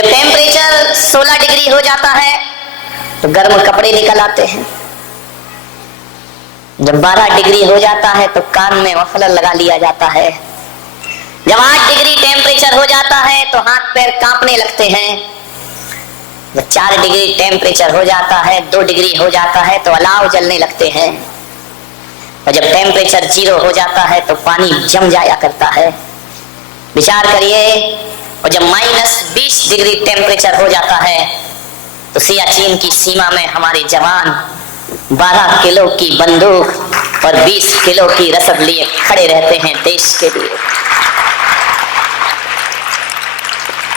जब temperature 16 degree हो जाता है तो गर्म कपड़े निकल आते हैं। जब 12 डिग्री हो जाता है तो कान में मफलर लगा लिया जाता है। जब 8 डिग्री टेम्परेचर हो जाता है तो हाथ पैर कांपने लगते हैं। जब 4 डिग्री टेम्परेचर हो जाता है, 2 डिग्री हो जाता है तो अलाव जलने लगते हैं। और जब टेम्परेचर 0 हो जाता है तो पानी जम जाया करता है। विचार करिए, और जब -20 डिग्री टेम्परेचर हो जाता है तो सियाचिन की सीमा में हमारे जवान 12 किलो की बंदूक और 20 किलो की रसद लिए खड़े रहते हैं देश के लिए।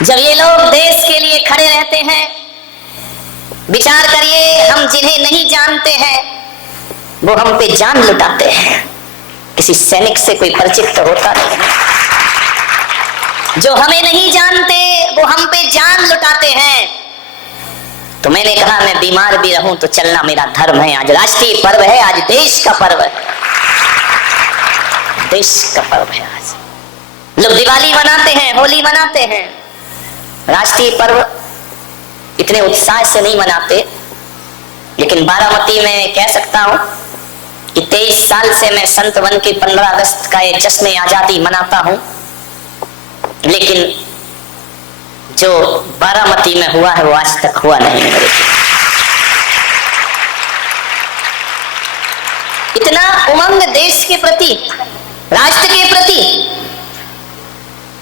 जब ये लोग देश के लिए खड़े रहते हैं, विचार करिए, हम जिन्हें नहीं जानते हैं वो हम पे जान लुटाते हैं। किसी सैनिक से कोई परिचित तो होता नहीं है। जो हमें नहीं जानते वो हम पे जान लुटाते हैं। तो मैंने कहा मैं बीमार भी रहूं तो चलना मेरा धर्म है। आज राष्ट्रीय पर्व है, आज देश का पर्व है, देश का पर्व है। आज लोग दिवाली मनाते हैं, होली मनाते हैं, राष्ट्रीय पर्व इतने उत्साह से नहीं मनाते। लेकिन बारामती में कह सकता हूं कि 23 साल से मैं संत वन के 15 अगस्त का ये जश्न आजादी मनाता हूं। लेकिन जो बारामती में हुआ है वो आज तक हुआ नहीं है मेरे। इतना उमंग देश के प्रति, राष्ट्र के प्रति,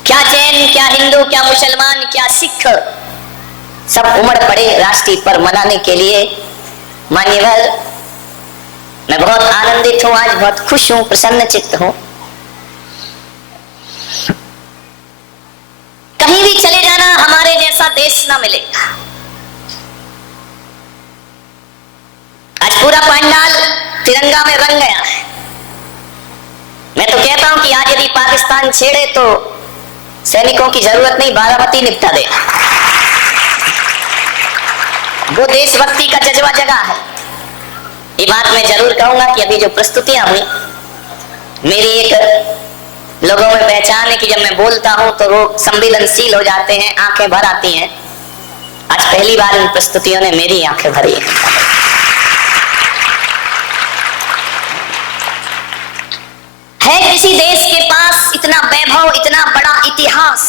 क्या जैन, क्या हिंदू, क्या मुसलमान, क्या सिख, सब उमड़ पड़े राष्ट्रीय पर्व मनाने के लिए। मान्यवर, मैं बहुत आनंदित हूं, आज बहुत खुश हूं, प्रसन्न चित्त हूं। कहीं भी चले जाना हमारे जैसा देश ना मिलेगा। आज पूरा पंडाल तिरंगा में रंग गया है। मैं तो कहता हूं कि आज यदि पाकिस्तान छेड़े तो सैनिकों की जरूरत नहीं, बारामती निपटा दे। वो देशभक्ति का जज्बा जगा है। ये बात मैं जरूर कहूंगा कि अभी जो प्रस्तुतियां हुई, मेरी एक लोगों में पहचान है कि जब मैं बोलता हूं तो वो संवेदनशील हो जाते हैं, आंखें भर आती हैं। आज पहली बार इन प्रस्तुतियों ने मेरी आंखें भरी है। किसी देश के पास इतना वैभव, इतना बड़ा इतिहास,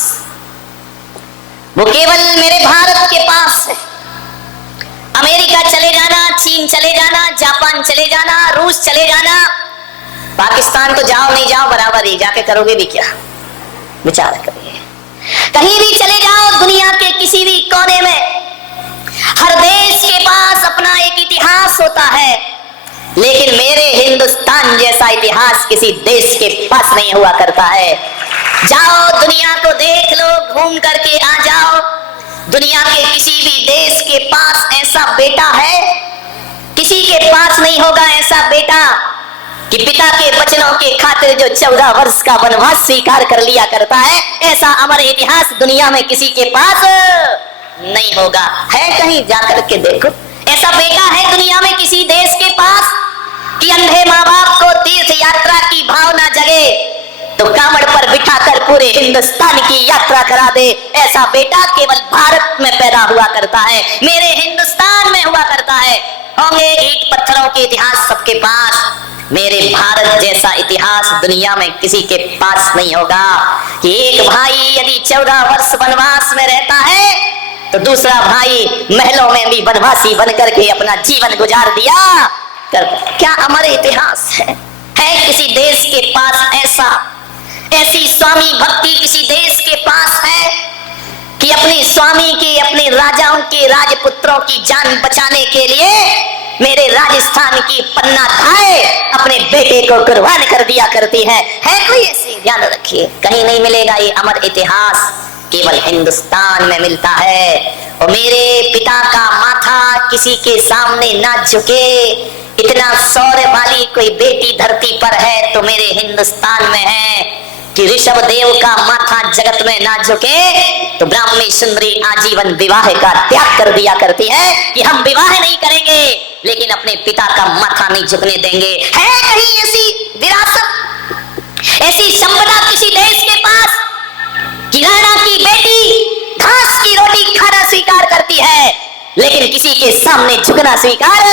वो केवल मेरे भारत के पास है। अमेरिका चले जाना, चीन चले जाना, जापान चले जाना, रूस चले जाना, पाकिस्तान तो जाओ नहीं जाओ बराबर ही, जाके करोगे भी क्या? विचार करिए। कहीं भी चले जाओ दुनिया के किसी भी कोने में, हर देश के पास अपना एक इतिहास होता है। लेकिन मेरे हिंदुस्तान जैसा इतिहास किसी देश के पास नहीं हुआ करता है। जाओ दुनिया को देख लो, घूम करके आ जाओ। दुनिया के किसी भी देश के पास ऐसा बेटा है, किसी के पास नहीं होगा ऐसा बेटा कि पिता के वचनों के खातिर जो 14 वर्ष का वनवास स्वीकार कर लिया करता है। ऐसा अमर इतिहास दुनिया में किसी के पास नहीं होगा। है कहीं जाकर के देखो, ऐसा बेटा है दुनिया में किसी देश के पास कि अंधे माँ बाप को तीर्थ यात्रा की भावना जगे तो कांवड़ पर बिठाकर पूरे हिंदुस्तान की यात्रा करा दे। ऐसा बेटा केवल भारत में पैदा हुआ करता है, मेरे हिंदुस्तान में हुआ करता है। होंगे ईंट पत्थरों के इतिहास सबके पास, मेरे भारत जैसा इतिहास दुनिया में किसी के पास नहीं होगा कि एक भाई यदि 14 वर्ष वनवास में रहता है तो दूसरा भाई महलों में भी वनवासी बनकर के अपना जीवन गुजार दिया। क्या अमर इतिहास है किसी देश के पास ऐसा, ऐसी स्वामी भक्ति किसी देश के पास है कि अपने स्वामी के, अपने राजाओं के, राजपुत्रों की जान बचाने के लिए मेरे राजस्थान की पन्ना धाय अपने बेटे को कुर्बान कर दिया करती है कोई ऐसी? ध्यान रखिए, कहीं नहीं मिलेगा ये अमर इतिहास, केवल हिंदुस्तान में मिलता है। और मेरे पिता का माथा किसी के सामने ना झुके, इतना शौर्य वाली कोई बेटी धरती पर है तो मेरे हिंदुस्तान में है कि ऋषभ देव का माथा जगत में ना झुके तो ब्राह्मणी सुंदरी आजीवन विवाह का त्याग कर दिया करती है कि हम विवाह नहीं करेंगे लेकिन अपने पिता का माथा नहीं झुकने देंगे। है कहीं ऐसी विरासत, ऐसी संपदा किसी देश के पास कि राणा की बेटी घास की रोटी खा है, लेकिन किसी के सामने झुकना स्वीकार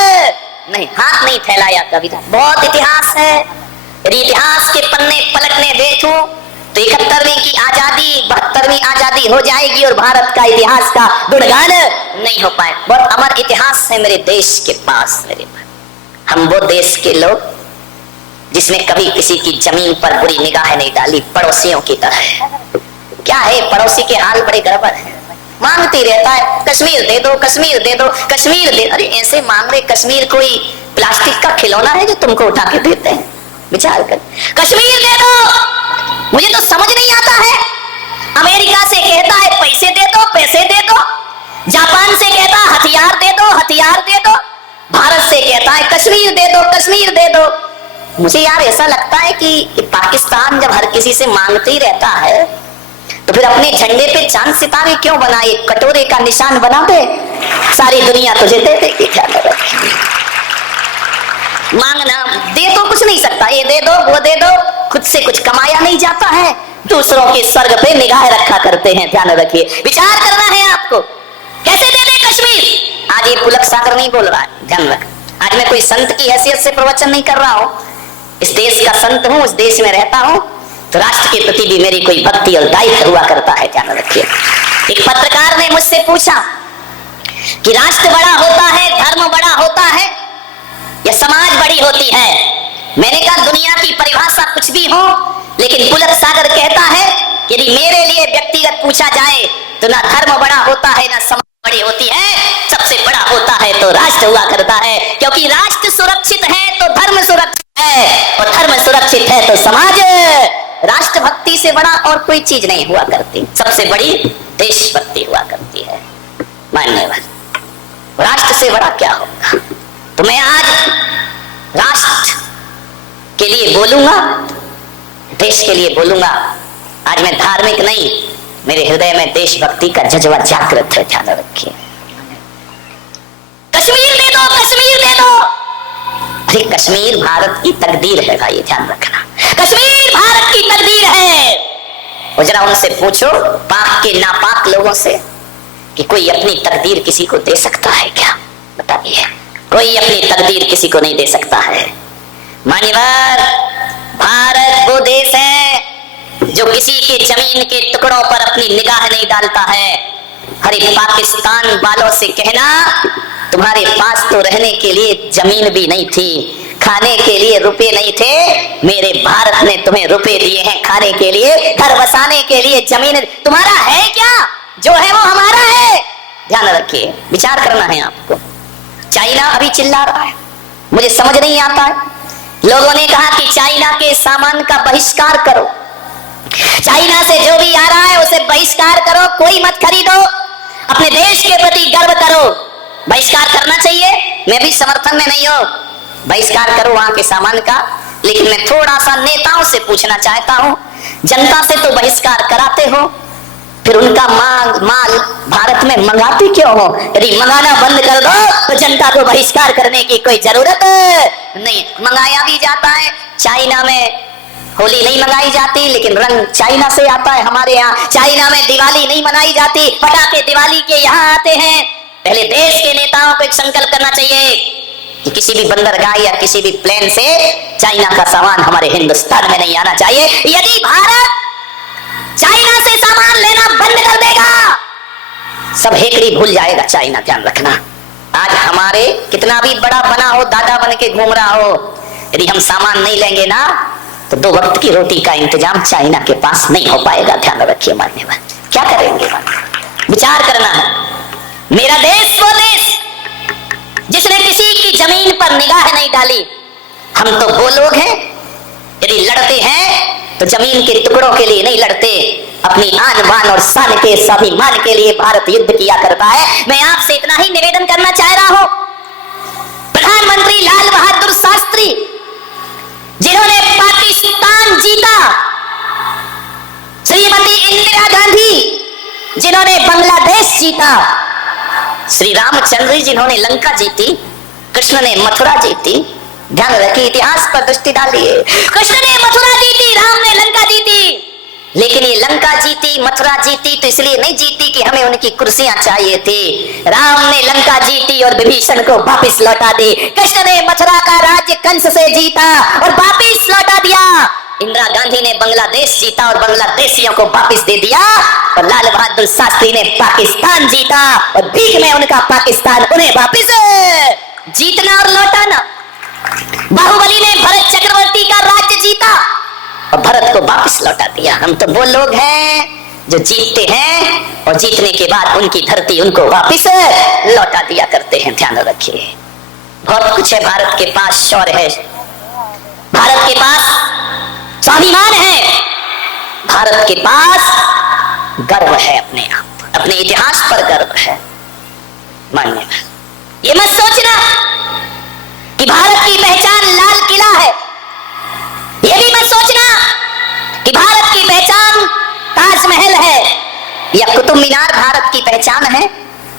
नहीं, हाथ नहीं फैलाया कभी। बहुत इतिहास है। यदि इतिहास के पन्ने पलटने देखूं तो 71वीं की आजादी 72वीं आजादी हो जाएगी और भारत का इतिहास का गुणगान नहीं हो पाए। बहुत अमर इतिहास है मेरे देश के पास। मेरे हम वो देश के लोग जिसने कभी किसी की जमीन पर बुरी निगाह नहीं डाली, पड़ोसियों की तरह। क्या है, पड़ोसी के हाल बड़े गड़बड़ है, मांगती रहता है कश्मीर दे दो, कश्मीर दे दो, कश्मीर दे। अरे ऐसे मांग रहे, कश्मीर कोई प्लास्टिक का खिलौना है जो तुमको उठा के देते हैं? विचार कर, कश्मीर दे दो। मुझे तो समझ नहीं आता है। अमेरिका से कहता है पैसे दे दो, पैसे दे दो। जापान से कहता है हथियार दे दो, हथियार दे दो। भारत से कहता है कश्मीर दे दो, कश्मीर दे दो। मुझे यार ऐसा लगता है कि पाकिस्तान जब हर किसी से मांगते ही रहता है तो फिर अपने झंडे पे चांद सितारे क्यों बनाए, कटोरे का निशान बना दे, सारी दुनिया तुझे दे देगी। क्या मांगना दे तो कुछ नहीं सकता, ये दे दो वो दे दो, खुद से कुछ कमाया नहीं जाता है, दूसरों के स्वर्ग पे निगाह रखा करते हैं। ध्यान रखिए, विचार करना है आपको, कैसे दे दे कश्मीर। आज ये पुलक सागर नहीं बोल रहा है, ध्यान रख। आज मैं कोई संत की हैसियत से प्रवचन नहीं कर रहा हूं, इस देश का संत हूं, इस देश में रहता हूं, तो राष्ट्र के प्रति भी मेरी कोई भक्ति और दायित्व हुआ करता है। ध्यान रखिए। एक पत्रकार ने मुझसे पूछा कि राष्ट्र बड़ा होता है, धर्म बड़ा होता है या समाज बड़ी होती है? मैंने कहा दुनिया की परिभाषा कुछ भी हो, लेकिन पुलक सागर कहता है यदि मेरे लिए व्यक्तिगत पूछा जाए तो ना धर्म बड़ा होता है ना समाज बड़ी होती है, सबसे बड़ा होता है तो राष्ट्र हुआ करता है। क्योंकि राष्ट्र सुरक्षित है तो धर्म सुरक्षित है, और धर्म सुरक्षित है तो समाज। राष्ट्र भक्ति से बड़ा और कोई चीज नहीं हुआ करती, सबसे बड़ी देशभक्ति हुआ करती है। मान्यवर, राष्ट्र से बड़ा क्या होगा? तो मैं आज राष्ट्र के लिए बोलूंगा, देश के लिए बोलूंगा। आज मैं धार्मिक नहीं, मेरे हृदय में देशभक्ति का जज्बा जागृत है। ध्यान रखिए। कश्मीर दे दो, कश्मीर दे दो। अरे कश्मीर भारत की तकदीर है भाई, ध्यान रखना, कश्मीर भारत की तकदीर है। और जरा उनसे पूछो, पाक के नापाक लोगों से, कि कोई अपनी तकदीर किसी को दे सकता है क्या? बताइए, कोई अपनी तकदीर किसी को नहीं दे सकता है। मान्यवर, भारत वो देश है जो किसी के जमीन के टुकड़ों पर अपनी निगाह नहीं डालता है। अरे पाकिस्तान वालों से कहना, तुम्हारे पास तो रहने के लिए जमीन भी नहीं थी, खाने के लिए रुपए नहीं थे, मेरे भारत ने तुम्हें रुपए दिए हैं खाने के लिए, घर बसाने के लिए जमीन। तुम्हारा है क्या? जो है वो हमारा है। ध्यान रखिए, विचार करना है आपको। चाइना अभी चिल्ला रहा है, मुझे समझ नहीं आता है। लोगों ने कहा कि चाइना के सामान का बहिष्कार करो, चाइना से जो भी आ रहा है उसे बहिष्कार करो, कोई मत खरीदो, अपने देश के प्रति गर्व करो। बहिष्कार करना चाहिए, मैं भी समर्थन में नहीं हूं, बहिष्कार करो वहां के सामान का। लेकिन मैं थोड़ा सा नेताओं से पूछना चाहता हूं, जनता से तो बहिष्कार कराते हो, फिर उनका माल भारत में मंगाते क्यों हो? यदि मंगाना बंद कर दो तो जनता को बहिष्कार करने की कोई जरूरत नहीं। मंगाया भी जाता है, चाइना में होली नहीं मंगाई जाती, लेकिन रंग चाइना से आता है हमारे यहाँ। चाइना में दिवाली नहीं मनाई जाती, पटाखे दिवाली के यहाँ आते हैं। पहले देश के नेताओं को एक संकल्प करना चाहिए कि किसी भी बंदरगाह या किसी भी प्लेन से चाइना का सामान हमारे हिंदुस्तान में नहीं आना चाहिए। यदि भारत चाइना से सामान लेना बंद कर देगा, सब हेकड़ी भूल जाएगा चाइना। ध्यान रखना, आज हमारे कितना भी बड़ा बना हो, दादा बन के घूम रहा हो, यदि हम सामान नहीं लेंगे ना तो 2 वक्त की रोटी का इंतजाम चाइना के पास नहीं हो पाएगा। ध्यान रखिए मान्यवर, क्या करेंगे? विचार करना है। मेरा देश वो देश जिसने किसी की जमीन पर निगाह नहीं डाली। हम तो वो लोग हैं, यदि लड़ते हैं तो जमीन के टुकड़ों के लिए नहीं लड़ते, अपनी आन बान और शान के स्वाभिमान के लिए भारत युद्ध किया करता है। मैं आपसे इतना ही निवेदन करना चाह रहा हूं, प्रधानमंत्री लाल बहादुर शास्त्री जिन्होंने पाकिस्तान जीता, श्रीमती इंदिरा गांधी जिन्होंने बांग्लादेश जीता, श्री रामचंद्र जी जिन्होंने लंका जीती, कृष्ण ने मथुरा जीती। ध्यान रखिए, इतिहास पर दृष्टि डालिए। कृष्ण ने मथुरा जीती, राम ने लंका जीती। लेकिन ये लंका जीती, मथुरा जीती तो इसलिए नहीं जीती कि हमें उनकी कुर्सियां चाहिए थी। राम ने लंका जीती और विभीषण को वापस लौटा दी। कृष्ण ने मथुरा का राज्य कंस से जीता और वापस लौटा दिया। इंदिरा गांधी ने बांग्लादेश जीता और बांग्लादेशियों को वापस दे दिया। और लाल बहादुर शास्त्री ने पाकिस्तान जीता और भीख में उनका पाकिस्तान उन्हें वापस जीतना और लौटाना। बाहुबली ने भरत चक्रवर्ती का राज्य जीता और भरत को वापस लौटा दिया। हम तो वो लोग हैं जो जीतते हैं और जीतने के बाद उनकी धरती उनको वापस लौटा दिया करते हैं। ध्यान रखिए, बहुत कुछ है भारत के पास। शौर्य है, भारत के पास स्वाभिमान है, भारत के पास गर्व है, अपने आप अपने इतिहास पर गर्व है। मानने में ये मत सोचना कि भारत की पहचान लाल किला है, ये भी मत सोचना कि भारत की पहचान ताजमहल है या कुतुब मीनार भारत की पहचान है,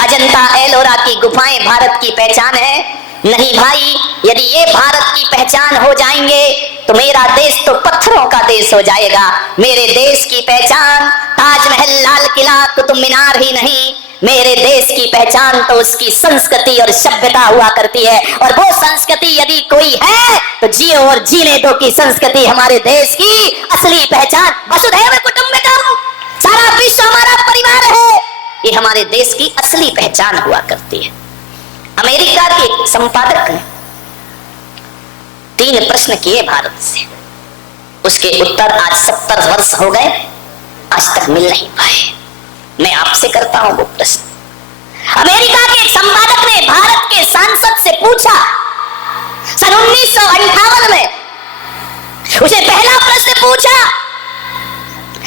अजंता एलोरा की गुफाएं भारत की पहचान है। नहीं भाई, यदि ये भारत की पहचान हो जाएंगे तो मेरा देश तो पत्थरों का देश हो जाएगा। मेरे देश की पहचान ताजमहल, लाल किला, कुतुब मीनार ही नहीं, मेरे देश की पहचान तो उसकी संस्कृति और सभ्यता हुआ करती है। और वो संस्कृति यदि कोई है तो जियो और जीने दो की संस्कृति हमारे देश की असली पहचान। वसुधैव कुटुंबकम, सारा विश्व हमारा परिवार है, ये हमारे देश की असली पहचान हुआ करती है। अमेरिका के एक संपादक ने 3 प्रश्न किए भारत से, उसके उत्तर आज 70 वर्ष हो गए, आज तक मिल नहीं पाए। मैं आपसे करता हूं वो प्रश्न। अमेरिका के एक संपादक ने भारत के सांसद से पूछा सन 1958 में, उसे पहला प्रश्न पूछा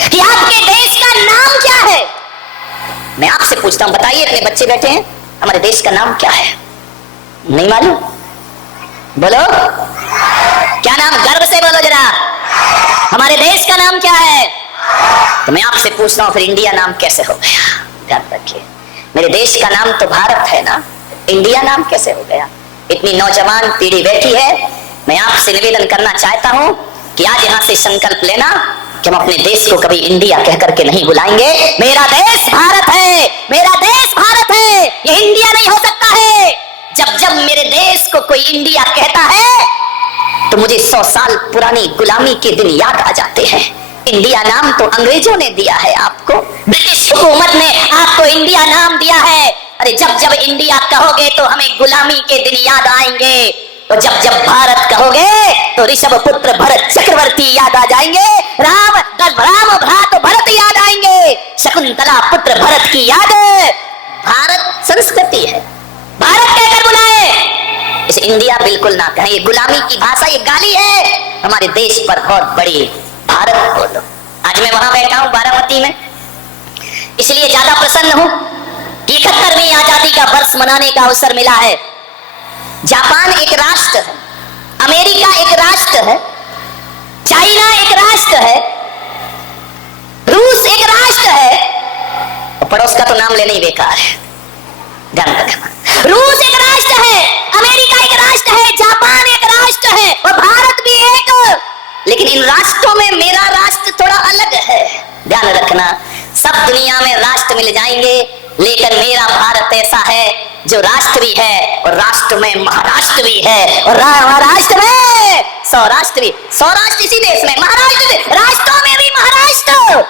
कि आपके देश का नाम क्या है। मैं आपसे पूछता हूं, बताइए, इतने बच्चे बैठे हैं, हमारे देश का नाम क्या है? नहीं मालूम? बोलो, क्या नाम? गर्व से बोलो जरा, हमारे देश का नाम क्या है? तो मैं आपसे पूछता हूं, फिर इंडिया नाम कैसे हो गया? ध्यान रखिए, मेरे देश का नाम तो भारत है ना, इंडिया नाम कैसे हो गया? इतनी नौजवान पीढ़ी बैठी है, मैं आपसे निवेदन करना चाहता हूं कि आज यहां से संकल्प लेना कि हम अपने देश को कभी इंडिया कह करके नहीं बुलाएंगे। मेरा देश भारत है, मेरा देश भारत है, ये इंडिया नहीं हो सकता है। जब जब मेरे देश को कोई इंडिया कहता है तो मुझे 100 साल पुरानी गुलामी के दिन याद आ जाते हैं। इंडिया नाम तो अंग्रेजों ने दिया है आपको, ब्रिटिश हुकूमत ने आपको इंडिया नाम दिया है। अरे जब जब इंडिया कहोगे तो हमें गुलामी के दिन याद आएंगे, और जब जब भारत कहोगे तो ऋषभ पुत्र भरत चक्रवर्ती याद आ जाएंगे, राम भ्रात भरत याद आएंगे, शकुंतला पुत्र भरत की याद। भारत संस्कृति है, भारत कहकर बुलाए, इसे इंडिया बिल्कुल ना कहें। ये गुलामी की भाषा, ये गाली है हमारे देश पर बहुत बड़ी। भारत बोलो। आज मैं वहां बैठा हूं बारामती में, इसलिए ज्यादा प्रसन्न हूं कि 71वीं आजादी का वर्ष मनाने का अवसर मिला है। जापान एक राष्ट्र है, अमेरिका एक राष्ट्र है, चाइना एक राष्ट्र है, रूस एक राष्ट्र है, और पड़ोस का तो नाम लेना ही बेकार है, ध्यान रखना। रूस एक राष्ट्र है, अमेरिका एक राष्ट्र है, जापान एक राष्ट्र है और भारत भी एक। लेकिन इन राष्ट्रों में मेरा राष्ट्र थोड़ा अलग है, ध्यान रखना। सब दुनिया में राष्ट्र मिल जाएंगे, लेकिन मेरा भारत ऐसा है जो राष्ट्र भी है और राष्ट्र में महाराष्ट्र भी है, और महाराष्ट्र में सौराष्ट्र भी। सौराष्ट्र इसी देश में, महाराष्ट्र भी, राष्ट्रों में भी महाराष्ट्र।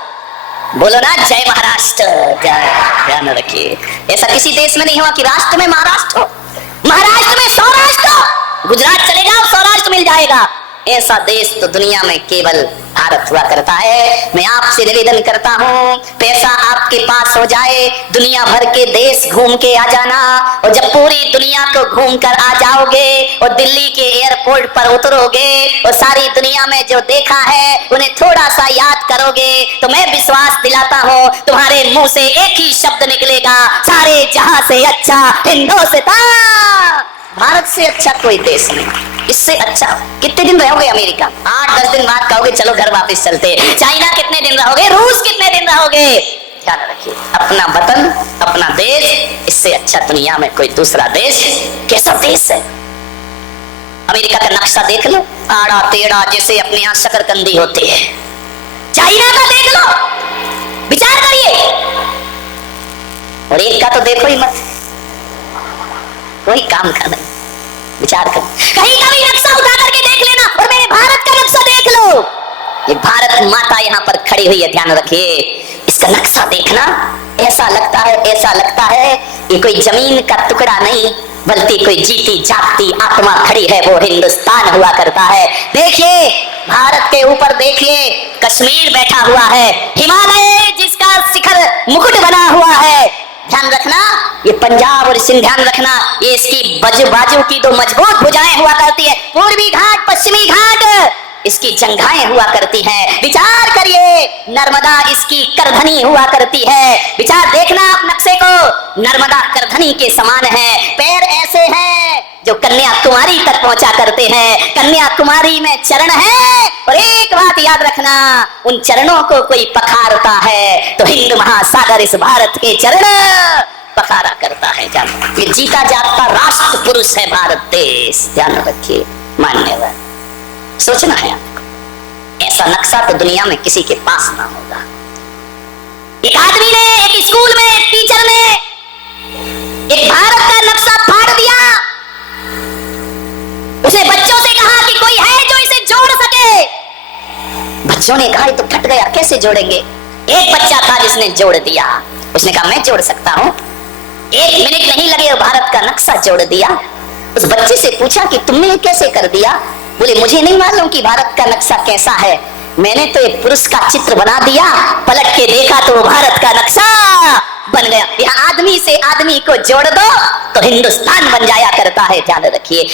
बोलो ना, जय महाराष्ट्र। ध्यान रखिए, ऐसा किसी देश में नहीं हुआ कि राष्ट्र में महाराष्ट्र हो, महाराष्ट्र में सौराष्ट्र। गुजरात चले जाओ, सौराष्ट्र मिल जाएगा। ऐसा देश तो दुनिया में केवल भारत हुआ करता है। मैं आपसे निवेदन करता हूँ, पैसा आपके पास हो जाए, दुनिया भर के देश घूम के आ जाना, और जब पूरी दुनिया को घूम कर आ जाओगे और दिल्ली के एयरपोर्ट पर उतरोगे और सारी दुनिया में जो देखा है उन्हें थोड़ा सा याद करोगे, तो मैं विश्वास दिलाता हूँ तुम्हारे मुंह से एक ही शब्द निकलेगा, सारे जहां से अच्छा हिंदुस्तान। भारत से अच्छा कोई देश नहीं, इससे अच्छा। कितने दिन रहोगे अमेरिका? 8-10 दिन बाद कहोगे चलो घर वापस चलते। चाइना कितने दिन रहोगे? रूस कितने दिन रहोगे? ध्यान रखिए, अपना वतन, अपना देश, इससे अच्छा दुनिया में कोई दूसरा देश कैसा देश है? अमेरिका का नक्शा देख लो, आड़ा टेढ़ा, जैसे अपने यहाँ शकरकंदी होती है, चाइना का देख लो, विचार करिए, और एक का तो देखो ही मत, कोई काम का नहीं, विचार कर। कहीं का भी नक्शा उठा करके देख लेना और मेरे भारत का नक्शा देख लो। ये भारत माता यहाँ पर खड़ी हुई है, ध्यान रखिए। इसका नक्शा देखना, ऐसा लगता है ये कोई जमीन का टुकड़ा नहीं, बल्कि कोई जीती जागती आत्मा खड़ी है, वो हिंदुस्तान हुआ करता है। देखिए भारत के ऊपर देखिए कश्मीर बैठा हुआ है, हिमालय जिसका शिखर मुकुट बना हुआ है। ध्यान रखना, ये पंजाब और सिंध, ध्यान रखना, ये इसकी बाजू की दो मजबूत भुजाएं हुआ करती है। पूर्वी घाट, पश्चिमी घाट, इसकी जंघाएं हुआ करती हैं। विचार करिए, नर्मदा इसकी करधनी हुआ करती है। विचार देखना आप नक्शे को, नर्मदा करधनी के समान है। पैर ऐसे हैं जो कन्याकुमारी तक पहुंचा करते हैं। कन्याकुमारी में चरण है, और एक बात याद रखना, उन चरणों को कोई पखारता है तो हिंद महासागर इस भारत के चरण पखारा करता है। जान, ये जीता जागता राष्ट्र पुरुष है भारत देश, ध्यान रखिए। मान्यवर, सोचना है आपको, ऐसा नक्शा तो दुनिया में किसी के पास ना होगा। एक आदमी ने, एक स्कूल में एक टीचर ने एक भारत का नक्शा फाड़ दिया। उसने बच्चों से कहा कि कोई है जो इसे जोड़ सके। बच्चों ने कहा ये तो फट गया, कैसे जोड़ेंगे। एक बच्चा था जिसने जोड़ दिया। उसने कहा मैं जोड़ सकता हूं। 1 मिनट नहीं लगे, भारत का नक्शा जोड़ दिया। उस बच्चे से पूछा कि तुमने ये कैसे कर दिया। बोले मुझे नहीं मालूम कि भारत का नक्शा कैसा है, मैंने तो एक पुरुष का चित्र बना दिया, पलट के देखा तो भारत का नक्शा बन गया। यहाँ आदमी से आदमी को जोड़ दो तो हिंदुस्तान बन जाया करता है, ध्यान रखिए।